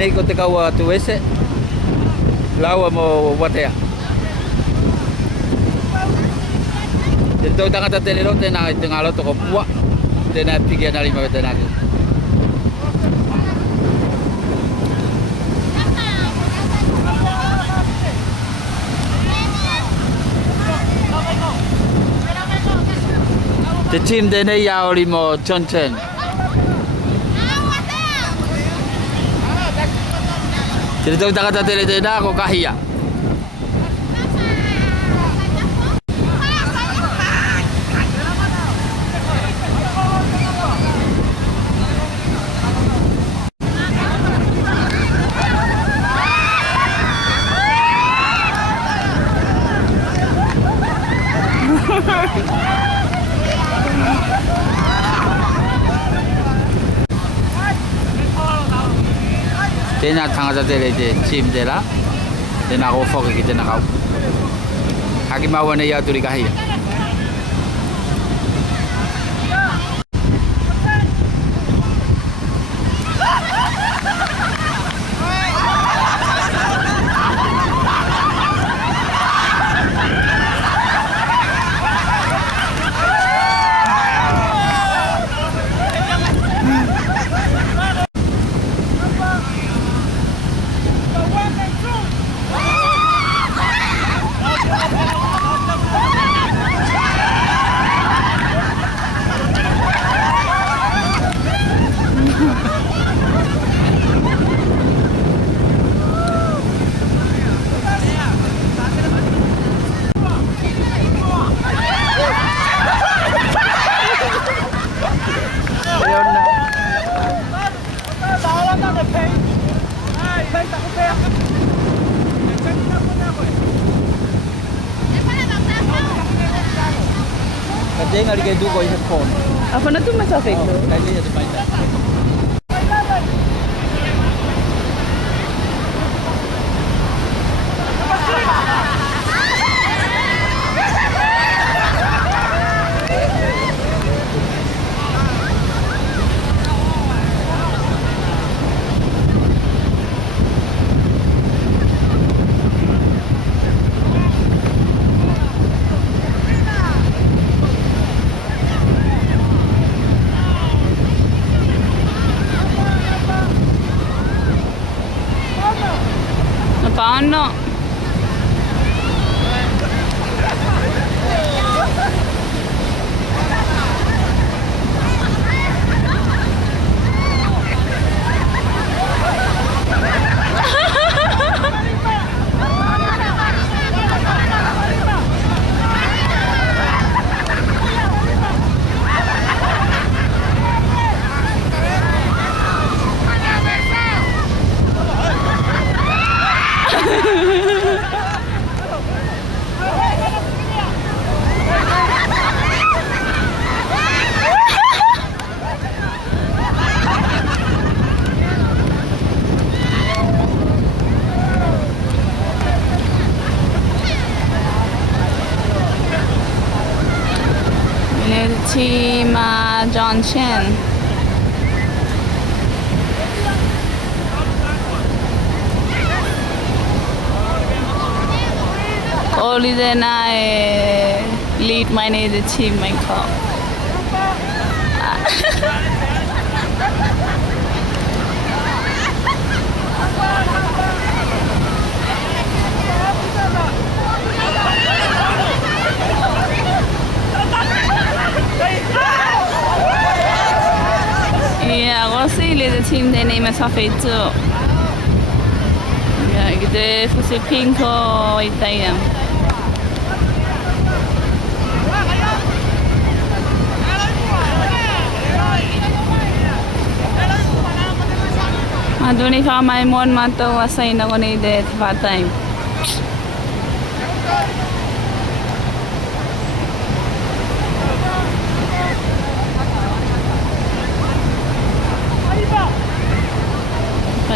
Dinei ko te kaua tu ese. Laua mo watea. Dito tangata telero te na tengalo to ko pua. Te na tiga na lima te na. The team de ne ya ori mo chonchen. Dito tangata tele te na ko kahia. Tena tangata tele te team de la. Tena ko foke ki tena kau. Haki mawana ya turi kahia. Dia ngali ke dugo i phone. Apa na tu masa fake tu? Kali ya depan dah. Paano? Team John Chen. Only then I lead my the team my club. Yeah,我是lead the team的name是非洲。Yeah, kita fusi pink ko itayam. Aduni ka may mon mato wasay na ko ni det time.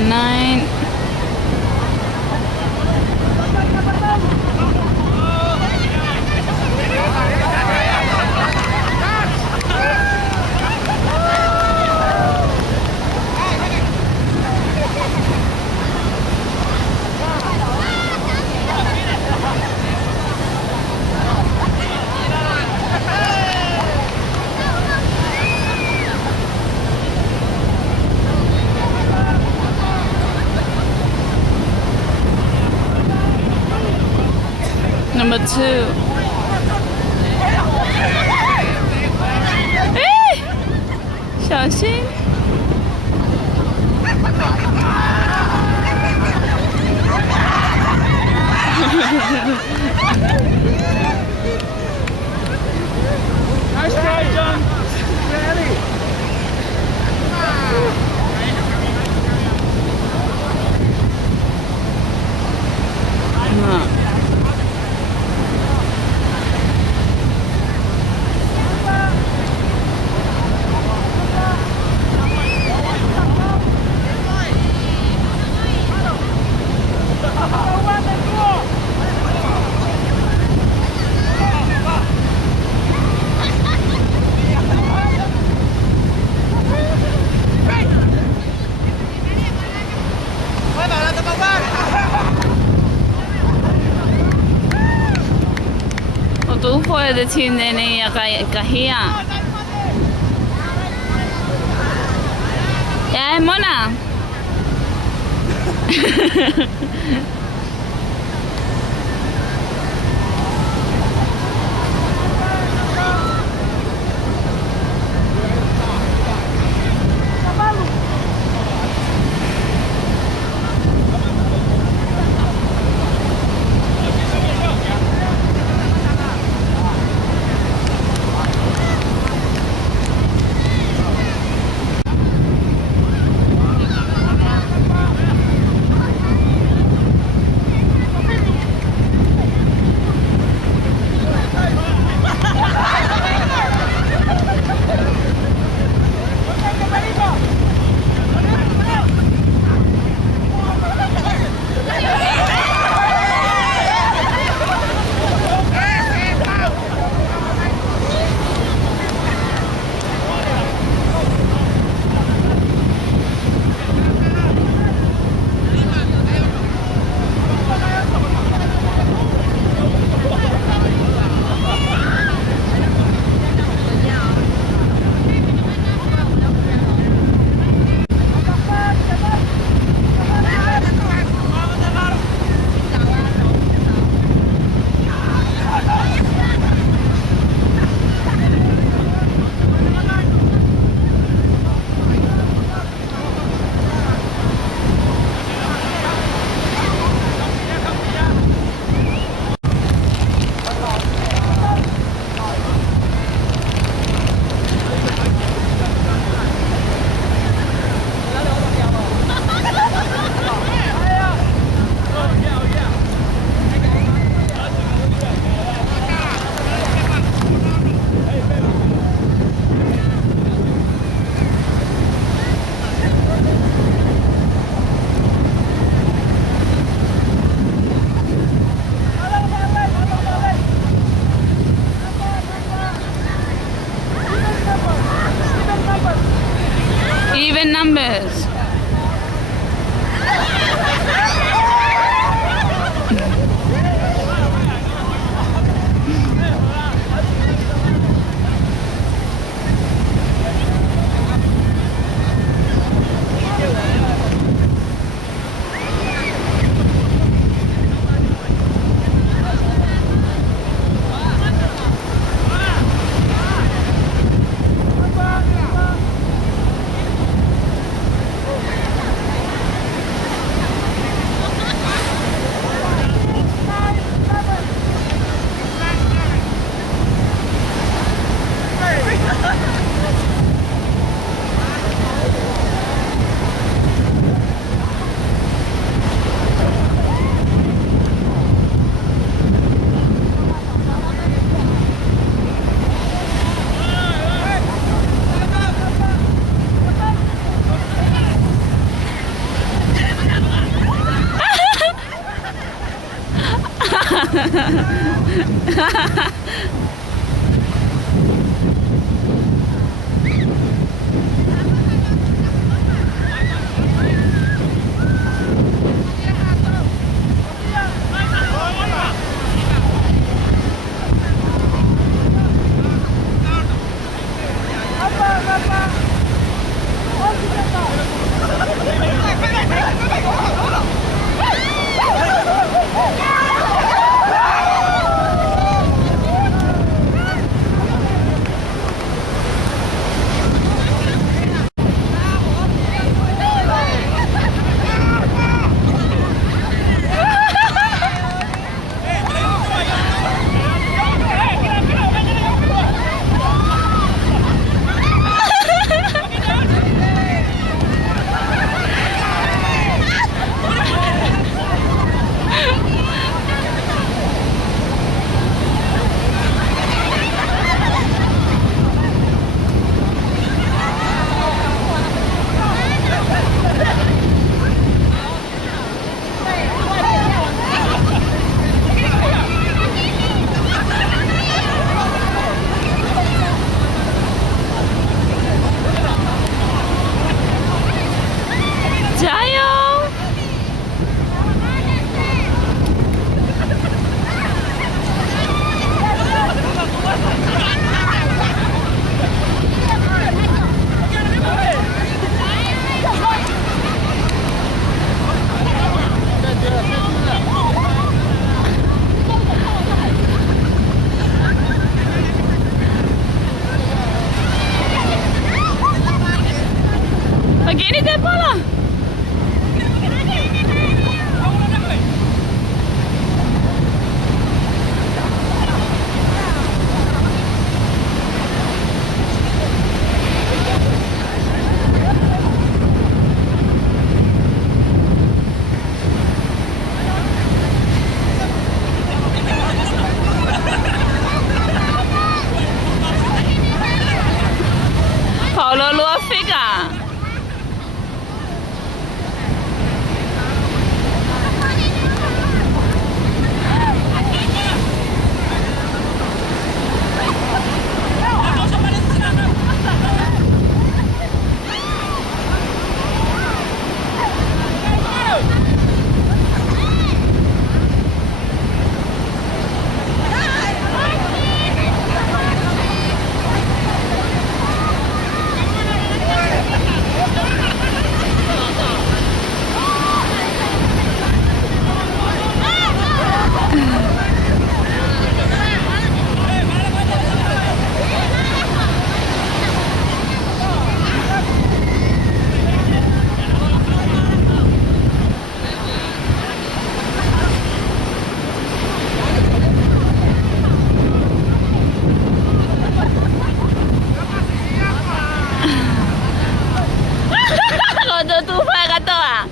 Nine. Number 2. Eh! 小心。Nice try, John. Ready. Tú puedes decir nene cajía. Ya es mona. Even numbers. Gini deh pala. Paulo lu Afrika. Kau tu tufa kata ah.